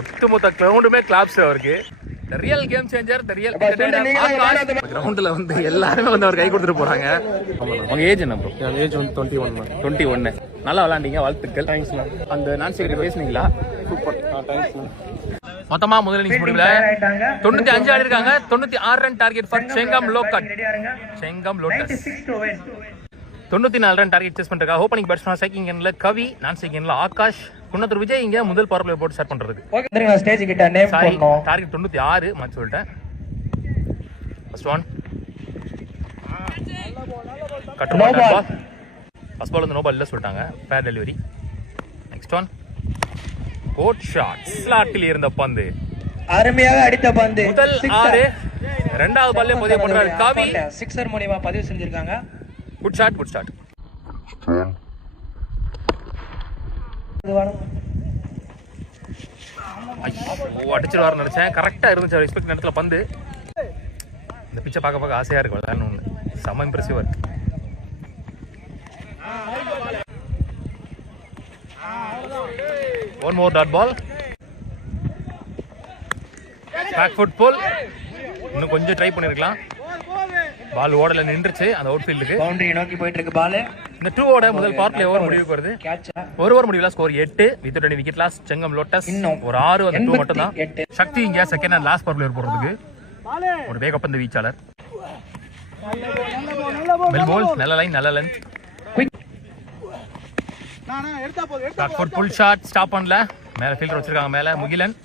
ஒட்டுமொத்த கிரவுண்டுமே கிளாப்ஸ் அவருக்கு. The real game changer, the real கிரவுண்ட்ல வந்து எல்லாருமே வந்து அவர் கை கொடுத்துட்டு போறாங்க. உங்க ஏஜ் என்ன ப்ரோ? என் ஏஜ் வந்து 21. நல்லா விளையாண்டீங்க, வாழ்த்துக்கள். Thanks ma'am. அந்த நான் செக்ரட்டரி பேசுனீங்களா? சூப்பர். Thanks ma'am. மொத்தமா முதல் இன்னிங்ஸ் முடிவுல 95 ஆடி இருக்காங்க. 96 ரன் டார்கெட் ஃபார் செங்கம் லோக்கட். Chengam Lotus 94 run target chase பண்றாங்க. ஓப்பனிங் பேட்ஸ்மேன் செகண்ட் இன்னிங்ல கவி, நான் செகண்ட் இன்னிங்ல ஆகாஷ், குன்னத்தூர் விஜய் இங்க முதல் பவர் பிளே போட்டு ஸ்டார்ட் பண்றதுக்கு. ஓகே ஸ்டேஜ் கிட்ட நேம் போடணும். டார்கெட் 96 மாத்தி சொல்லிட்டேன். First one cut no ball. First ball வந்து நோ பால் இல்ல சொல்லிட்டாங்க. Fair delivery. Next one good shot. ஸ்லாட்டில் இருந்த பந்து அருமையாக அடித்த பந்து. முதல் 6. இரண்டாவது பால்ல பதிவு பண்றாரு கவி. சிக்ஸர் மூலமா பதிவு செஞ்சிருக்காங்க. Good shot, good shot. அடிச்சிருவாரு நினைச்சேன். கரெக்டா இருந்துச்சு அவர் எக்ஸ்பெக்ட் நேரத்துல பந்து. இந்த பிச்சை பார்க்க ஆசையா இருக்கு விளையாடணும்னு. செம இம்ப்ரெசிவா இருக்கு. One more dot ball. Back foot pull. இன்னும் கொஞ்சம் ட்ரை பண்ணிருக்கலாம். பால் ஓடல நின்றுச்சு அந்த அவுட் ஃபீல்டுக்கு. பவுண்டரி நோக்கி போயிட்டு இருக்கு பால். இந்த 2 ஓட முதல் பவர் பிளே ஓவர் முடிவுக்கு வருது. ஒரு ஓவர் முடிவுல ஸ்கோர் 8 வித் 20 விக்கெட் லாஸ். செங்கம் லோட்டஸ் ஒரு 6 அந்த 2 மட்டும் தான். சக்தி இங்க second and last power play போறதுக்கு ஒரு வேகப்பந்து வீச்சாளர். மெல்போல் நல்ல லைன், நல்ல length. Back foot pull shot stop பண்ணல. மேல ஃபீல்டர் வச்சிருக்காங்க. மேல முகிலன்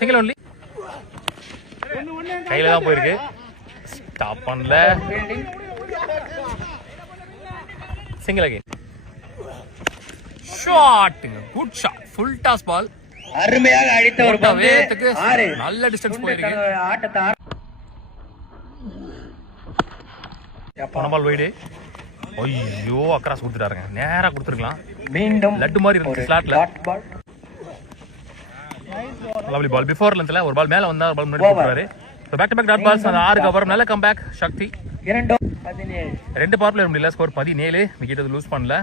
சிங்கிள் ஒன்லி. கையில தான் போயிருக்கு. ஸ்டாப் பண்ணல. Single again. Shot, good shot, full toss ball. அருமையாக அடித்த ஒரு பந்து. நல்ல டிஸ்டன்ஸ் போயிருக்கு. ஆட்டத்தை போன பால் வைடு. ஐயோ அக்ராஸ் கொடுத்துட்டாருங்க. நேரா கொடுத்துருக்கலாம். மீண்டும் லட்டு மாதிரி இருக்கு ஸ்லாட்ல. லவ்லி பால். பிஃபோர் லென்த்ல ஒரு பால் மேல வந்தா ஒரு பால் முன்னாடி போறாரு. So back to back dot balls. அந்த 6 கவர் நல்ல கம்பேக் சக்தி. 2 பவர் பிளே முடியல. ஸ்கோர் 17. விக்கெட் அது லூஸ் பண்ணல.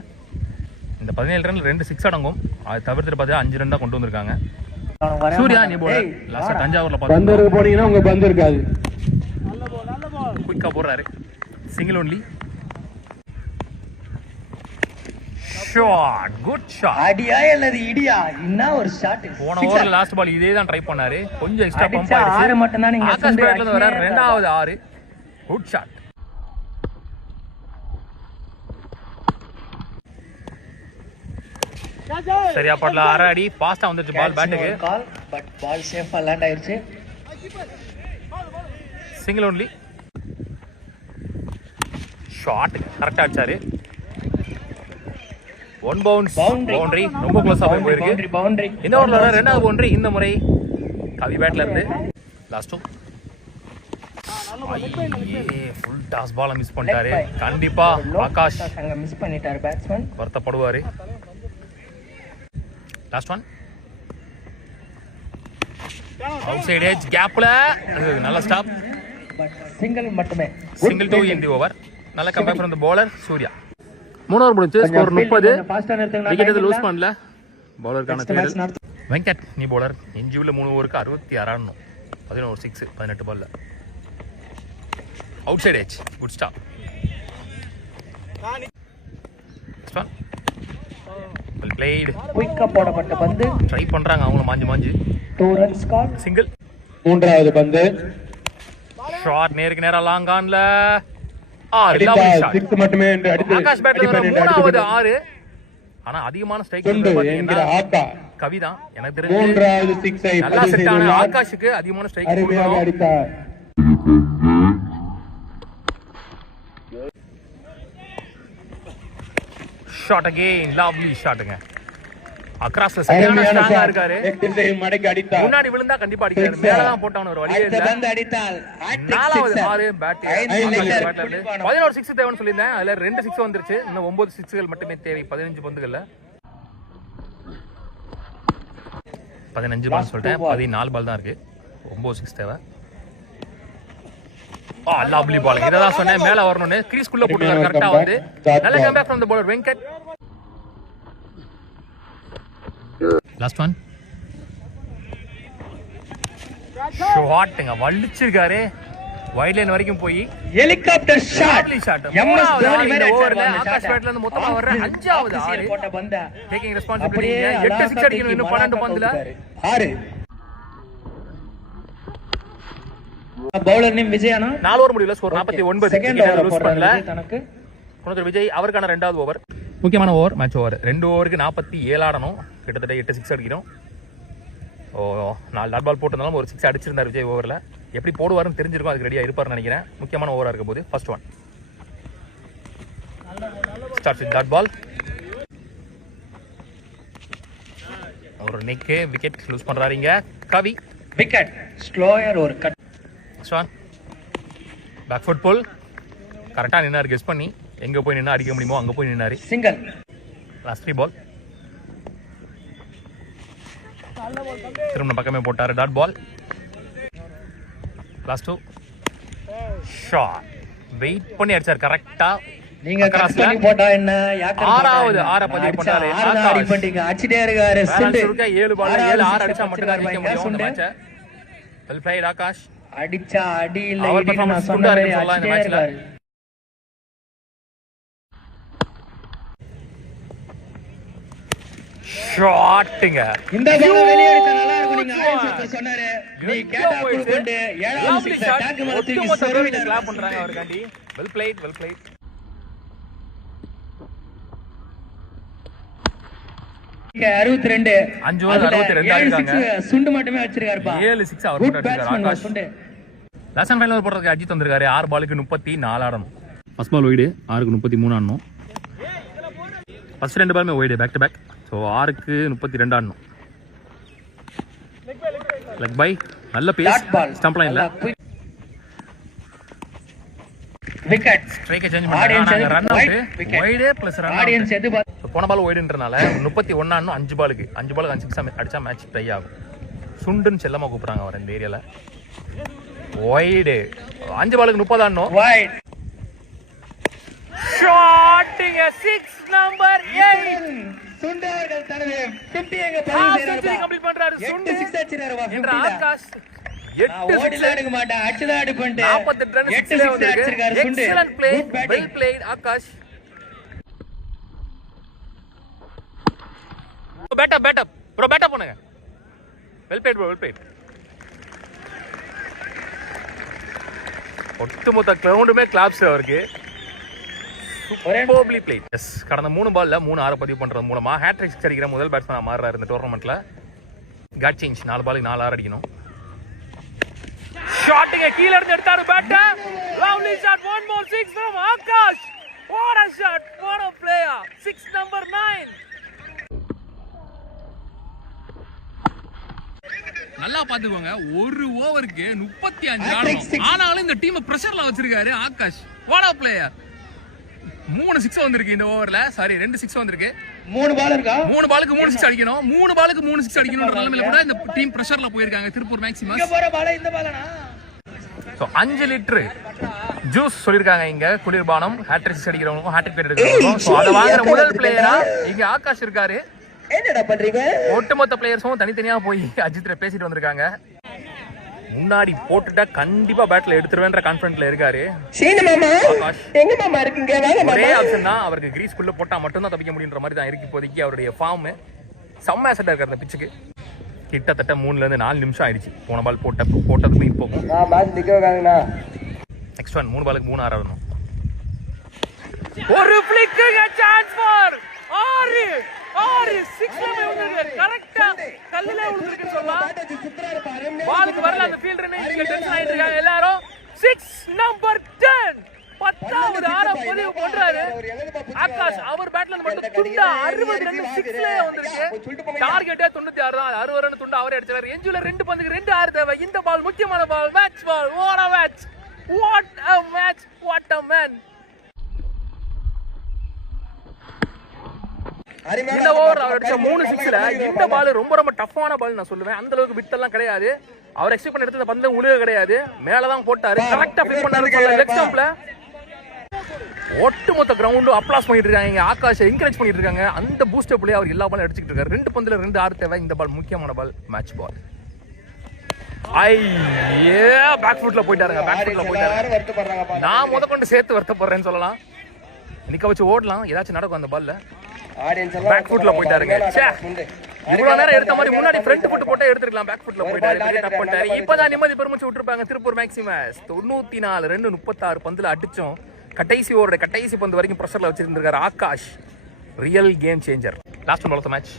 இந்த 17 ரன்ல 2 6 அடங்கும். அது தவிர்த்து பார்த்தா 5 ரன் தான் கொண்டு வந்திருக்காங்க. சூர்யா நீ போலர். லாஸ்ட் தஞ்சாவூர்ல பார்த்தா பந்து போனீங்கன்னா உங்க பந்து இருக்காது. குயிக்கா போறாரு. Single only. Shot, good shot. அடியா அல்லது இடியா? என்ன ஒரு ஷாட். போன ஓவர்ல லாஸ்ட் பால் இதே தான் ட்ரை பண்ணாரு. கொஞ்சம் எக்ஸ்ட்ரா பம்ப் ஆயிடுச்சு. 6 மட்டும் தான் நீங்க ஆகாஷ் பேட்ல இருந்து வர இரண்டாவது 6. Good shot. சரியா படல. அரை அடி பாஸ்டா வந்துருச்சு பால் பேட்டுக்கு. பட் பால் சேஃபா லேண்ட் ஆயிருச்சு. Single only. ஷாட் கரெக்டா அடிச்சாரு. One bounce boundary. ரொம்ப க்ளோஸா போயிருக்கு. பவுண்டரி. இந்த ஓவர்ல ரெண்டாவது பவுண்டரி. இந்த முறை கவி பேட்ல இருந்து. லாஸ்ட் ஃபுல் டாஸ் பால மிஸ் பண்ணிட்டாரு. கண்டிப்பா ஆகாஷ் அங்க மிஸ் பண்ணிட்டாரு பேட்ஸ்மேன். வருத்தப்படுவாரு. Last one out side edge கேப்ல நல்ல ஸ்டாப். பட் சிங்கிள் மட்டுமே. Single 2 in the over. நல்ல comeback from the bowler Surya. 3 over முடிஞ்சு ஸ்கோர் 30. விக்கெட் எது லூஸ் பண்ணல. பவுலருக்கான தேடல் வெங்கட். நீ பவுலர். இன்ஜிவில 3 ஓவருக்கு 66 ஆடணும். 11 6 18 பால்ல. Out side edge good stop. Well plate. குயிக்கா போடப்பட்ட பந்து. ட்ரை பண்றாங்க அவங்க மாஞ்சி 2 ரன்ஸ் கால். சிங்கிள். மூன்றாவது பந்து. ஷாட் நேருக்கு நேரா லாங் ஆன்ல. மட்டுமே ஆகாஷ் பேட்ல 3வது 6. ஆனா அதிகமான ஸ்ட்ரைக் பாத்தீங்கன்னா கவிதான். எனக்கு தெரிஞ்சு 3வது 6 ஐ நல்லா செட் ஆன ஆகாஷுக்கு அதிகமான ஸ்ட்ரைக் அடித்தார். Shot again. லவ்லி ஷாட்ங்க. அக்ராஸ்ல சரியான ஸ்ட்ராங்கா இருக்காரு. மடக்கி அடித்தார். முன்னாடி விழுந்தா கண்டிப்பா அடிக்காரு. மேல தான் போட்டான ஒரு வழியே இல்ல. பந்து அடித்தால் 4வது 6 பேட். 11 6 தேவைன்னு சொல்லியிருந்தேன். அதுல 2 6 வந்துருச்சு. இன்னும் 9 6கள் மட்டுமே தேவை 15 பந்துகள்ல. 15 பால் சொல்லிட்டேன். 14 பால் தான் இருக்கு. 9 6 தேவை. Lovely ball. இததான் சொன்னேன் மேல வரணும்னு. கிரீஸ்குள்ள போட்டுருக்காரு கரெக்டா வந்து. நல்ல comeback from the bowler Venkat. Last one ஷாட்டுங்க வலிச்சிருக்காரு வைட் லைன் வரைக்கும் போய் helicopter shot shot MS Dhoni மேல ஓவர்ல ஆகாஷ் பேட்ல இருந்து மொத்தமா வர்ற அஞ்சாவது ஆறு போட்ட பந்த டேக்கிங் ரெஸ்பான்சிபிலிட்டி 8 சிக்ஸ் அடிக்கணும் இன்னும் 12 பந்துல 6 பவுலர் நேம் விஜயானா 4 ஓவர் முடியல ஸ்கோர் 49 செகண்ட் ஓவர் லூஸ் பண்ணல தனக்கு குணத்தூர் விஜய் அவருக்கான ரெண்டாவது ஓவர் முக்கியமான ஓவர் மேட்ச் ஓவர் 2 ஓவருக்கு 47 ஆடணும் கிட்டத்தட்ட 8 சிக்ஸ் அடிக்கணும் ஓ 4 டாட் பால் போட்டிருந்தாலும் ஒரு 6 அடிச்சிருந்தார் விஜய் ஓவரில் எப்படி போடுவாருன்னு தெரிஞ்சிருக்கும் அதுக்கு ரெடியாக இருப்பார்னு நினைக்கிறேன் முக்கியமான ஓவராக இருக்க போது first one start with dot ball ஒரு நெக்கு விக்கெட் லூஸ் பண்றாருங்க கவி விக்கெட் ஸ்லோயர் ஒரு cut next one back foot pull கரெக்டாக நின்னாரு கெஸ் பண்ணி எங்கே போய் நின்னா அடிக்க முடியுமோ அங்கே போய் நின்னாரு சிங்கிள் லாஸ்ட் 3 பால் திரும்ப பக்கமே போட்டாரு dot ball last 2 shot wait பண்ணி அடிச்சார் கரெக்டா நீங்க கட் பண்ணி போட்டா என்ன யாக்கர் ஆறாவது ஆற பதிவு பண்ணாரு ஆடி பண்ணிங்க அடிச்சிட்டே இருக்காரு சுண்டு 7 பால் 7 6 அடிச்சா மட்டும் தான் ஜெயிக்க முடியும் இந்த மேட்சை வெல் பிளேட் ஆகாஷ் அடிச்சா அடி இல்ல அவர் இடி நான் performance சொன்ன குண்டா மாதிரி இருக்குன்னு சொல்லலாம் இந்த அடிச்சிட்டே மேட்ச்ல. இருக்காரு ஷாட்டுங்க இந்த பால் வெளிய அடிச்சா நல்லா இருக்கும் நீங்க ஆடியன்ஸ் சொன்னாரு நீ கேட்டா குடுக்குண்டு ஏழாவது Lovely சிக்ஸ் shot. டேங்க் மேல தூக்கி ஒட்டுமொத்த பேரும் இங்க சொருவிட்டாரு. clap பண்றாங்க அவருக்காண்டி வெல் பிளேட் 62 5 ஓவர் 62 ஆடிருக்காங்க சுண்டு மட்டுமே வச்சிருக்காருப்பா 7 6 அவர் குட் போட்டு அடிச்சாரு பேட்ஸ்மேன் ஆகாஷ் சுண்டு லாஸ்ட் அண்ட் ஃபைனல் போடுறதுக்கு அஜித் வந்திருக்காரு 6 பாலுக்கு 34 ஆடணும் ஃபர்ஸ்ட் பால் ஒய்டு 6க்கு 33 ஆடணும் ஃபர்ஸ்ட் 2 பாலுமே wide back to back so 6க்கு 32 ஆடணும் லெக் பை நல்ல பேஸ் டாட் பால் ஸ்டம்ப் லைன்ல விக்கெட் ஸ்ட்ரைக்கை சேஞ்ச் Audience பண்ணாங்க run wide out wicket. Wide plus run audience எது போன பால் ஒய்டுன்றனால 31 ஆடணும் 5 பாலுக்கு 5 பாலுக்கு 5 சிக்ஸ் அடிச்சா மேட்ச் டை ஆகும் சுண்டுன்னு செல்லமா கூப்பிடுறாங்க அவர் இந்த ஏரியால ஒய்டு 5 பாலுக்கு 30 ஆடணும் வைட் ஷாட்டிங் 6 நம்பர் 8 சுண்டு அவர்கள் தனது 50 எங்க half பதிவு century complete பண்றாரு செய்றாரு சுண்டு 8 6 அடிச்சாரு வா என்ற 50ல ஆகாஷ் நான் 8 ஓடில எடுக்க மாட்டேன் அடிச்சதா அடி பண்ணிட்டு 48 ரன் 8 6 அடிச்சிருக்காரு சுண்டு excellent play good well batting played Akash bat up bro bat up பண்ணுங்க well played bro well played ஒட்டுமொத்த கிரவுண்டுமே கிளாப்ஸ் அவருக்கு சூப்பர்லி பிளேட் எஸ் கடந்த 3 பால்ல 3 6 பதிவு பண்றது மூலமா ஹேட்ரிக் அடிக்கிற முதல் பேட்ஸ்மேன் மாறுறாரு இந்த டோர்னமெண்ட்ல காட் சேஞ்ச் 4 பாலுக்கு 4 6 அடிக்கணும் ஷாட்டிங்க கீழ இருந்து எடுத்தாரு bat lovely shot one more 6 from Akash what a shot what a player 6 number 9 நல்லா பாத்துக்கோங்க ஒரு ஓவருக்கு 35 ஆடணும் ஆனாலும் இந்த டீம் பிரஷர்ல வச்சிருக்காரு ஆகாஷ் வாடா பிளேயர் 3 சிக்ஸ் வந்திருக்கு இந்த ஓவர்ல சாரி 2 சிக்ஸ் வந்திருக்கு 3 பால் இருக்கா 3 பாலுக்கு 3 சிக்ஸ் அடிக்கணும் 3 பாலுக்கு 3 சிக்ஸ் அடிக்கணும்ன்ற நிலைமையில கூட இந்த டீம் பிரஷர்ல போயிருக்காங்க திருப்பூர் இங்க மேக்ஸிமஸ் போற பால் இந்த பாலனா ஸோ 5 லிட்டர் ஜூஸ் சொல்லியிருக்காங்க இங்க குளிர்பானம் ஹேட்ரிக்ஸ் அடிக்கிறவங்களுக்கும் ஹேட்ரிக் பேட் எடுக்கிறவங்களுக்கும் ஸோ அதை வாங்குற முதல் பிளேயரா இங்க ஆகாஷ் இருக்காரு என்னடா பண்றீங்க ஒட்டுமொத்த பிளேயர்ஸும் தனித்தனியா போய் அஜித்ல பேசிட்டு வந்திருக்காங்க முன்னாடி போட்டுட்டா கண்டிப்பா பேட்ல எடுத்துருவேன்ற கான்ஃபிடன்ட்ல இருக்காரு சீனு மாமா ஆகாஷ் எங்க மாமா இருக்கீங்க வாங்க ஒரே மாமா ஆப்ஷன் தான் அவருக்கு கிரீஸ் குள்ள போட்டா மட்டும் தான் தப்பிக்க முடியுன்ற மாதிரி தான் இருக்கு இப்போதைக்கு அவருடைய ஃபார்ம் செம்ம அசெட்டா இருக்காரு அந்த பிச்சுக்கு கிட்டத்தட்ட 3ல இருந்து 4 நிமிஷம் ஆயிடுச்சு போன பால் போட்டதுக்கும் இப்போ நான் மேட்ச் நிக்க வைக்காங்கண்ணா நெக்ஸ்ட் ஒன் 3 பாலுக்கு 3 ஆடணும் ஒரு ஃபிளிக்கிங் சான்ஸ் ஃபார் ஆறு 6ல விழுந்திருக்காரு கரெக்ட்டா கல்லுல விழுந்திருக்கு சொல்லலாம் பாலுக்கு வரல அந்த ஃபீல்டர் இங்க டென்ஷன் ஆயிட்டு இருக்காங்க எல்லாரும் 6 நம்பர் 10 10வது ஆற பதிவு பண்றாரு ஆகாஷ் அவர் பேட்ல இருந்து மட்டும் துண்டா 60 ரன் 6ல வந்திருக்கு டார்கெட்டே 96 தான் 60 ரன் துண்டா அவரே அடிச்சாரு எஞ்சுல 2 பந்துக்கு 2 ஆறு தேவை இந்த பால் முக்கியமான ball match ball what a match what a man இந்த ஓவர் அவர் அடிச்ச 3 சிக்ஸ்ல இந்த பால் ரொம்ப டஃப்பான பால் நான் சொல்லுவேன் அந்த அளவுக்கு விட் எல்லாம் கிடையாது அவர் எக்ஸ்பெக்ட் பண்ண இடத்துல பந்து உழுக கிடையாது மேல தான் போட்டாரு கரெக்ட்டா ஃபிட் பண்ணாரு லெக் ஸ்டம்ப்ல ஒட்டுமொத்த கிரவுண்டும் அப்ளாஸ் பண்ணிட்டு இருக்காங்க, இங்க ஆகாஷ் என்கரேஜ் பண்ணிட்டு இருக்காங்க. அந்த பூஸ்டப் பிளே அவர் எல்லா பாலும் அடிச்சுட்டு இருக்காரு. 2 பந்துல 2 6 தேவை. இந்த பால் முக்கியமான பால், மேட்ச் பால். பேக் ஃபுட்ல போயிட்டாருங்க, பேக் ஃபுட்ல போயிட்டாரு. நான் முதற்கொண்டு சேர்த்து வருத்தப்படுறேன்னு சொல்லலாம். நிக்க வச்சு ஓடலாம், ஏதாச்சும் நடக்கும் அந்த பால்ல. பேக் ஃபுட்ல போயிட்டாருங்க. இவ்வளவு நேரம் எடுத்த மாதிரி முன்னாடி ஃப்ரண்ட் ஃபுட் போட்டே எடுத்துக்கலாம். பேக் ஃபுட்ல போயிட்டாரு, தப்பு பண்ணிட்டாரு. இப்பதான் நிம்மதி பெருமிச்சு விட்டுருப்பாங்க திருப்பூர் மேக்ஸிமஸ். 94 ரன் 36 பந்துல அடிச்சோம். கடைசி ஓவரோட கடைசி பந்து வரைக்கும் பிரஷர்ல வச்சிருந்திருக்காரு Akash. Real game changer. Last ball of the match.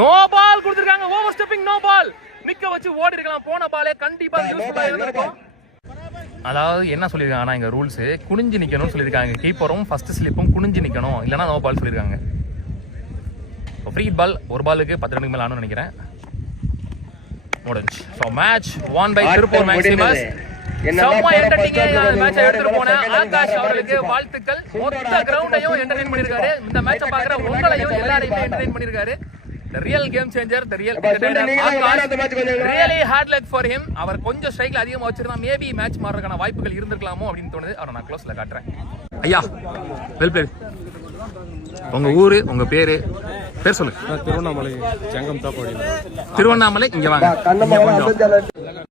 No ball கொடுத்திருக்காங்க, ஓவர் ஸ்டெப்பிங் நோ பால். நிக்க வச்சு ஓடி இருக்கலாம், போன பாலே கண்டிப்பா யூஸ்ஃபுல்லா இருந்திருக்கும். அதாவது என்ன சொல்லியிருக்காங்க, ஆனா இங்க ரூல்ஸ் குனிஞ்சு நிக்கணும்னு சொல்லியிருக்காங்க. கீப்பரும் ஃபர்ஸ்ட் ஸ்லிப்பும் குனிஞ்சு நிக்கணும், இல்லைன்னா நோ பால் சொல்லியிருக்காங்க. ஃப்ரீ பால், ஒரு பாலுக்கு 10 ரன்னுக்கு மேல ஆனும்னு நினைக்கிறேன். முடிஞ்சு. So match won by Tiruppur Maximus. செம்ம என்டர்டெய்னிங்கா மேட்சை எடுத்துட்டு போன ஆகாஷ் அவர்களுக்கு வாழ்த்துக்கள். மொத்த கிரவுண்டையும் என்டர்டெயின் பண்ணிருக்காரு. இந்த மேட்சை பாக்குற உங்களையும் எல்லாரையுமே என்டர்டெயின் பண்ணிருக்காரு. The real game changer, the real entertainer. Really hard luck for him. அவர் கொஞ்சம் ஸ்ட்ரைக்ல அதிகமா வச்சிருந்தா மேபி மேட்ச் மாறதுக்கான வாய்ப்புகள் இருந்திருக்கலாமோ அப்படின்னு தோணுது. அவரை நான் க்ளோஸ்ல காட்டுறேன். ஐயா வெல் பிளேட். உங்க ஊரு, உங்க பேரு, பேர் சொல்லுங்க. திருவண்ணாமலை செங்கம் தாப்பாடி. திருவண்ணாமலை, இங்க வாங்க.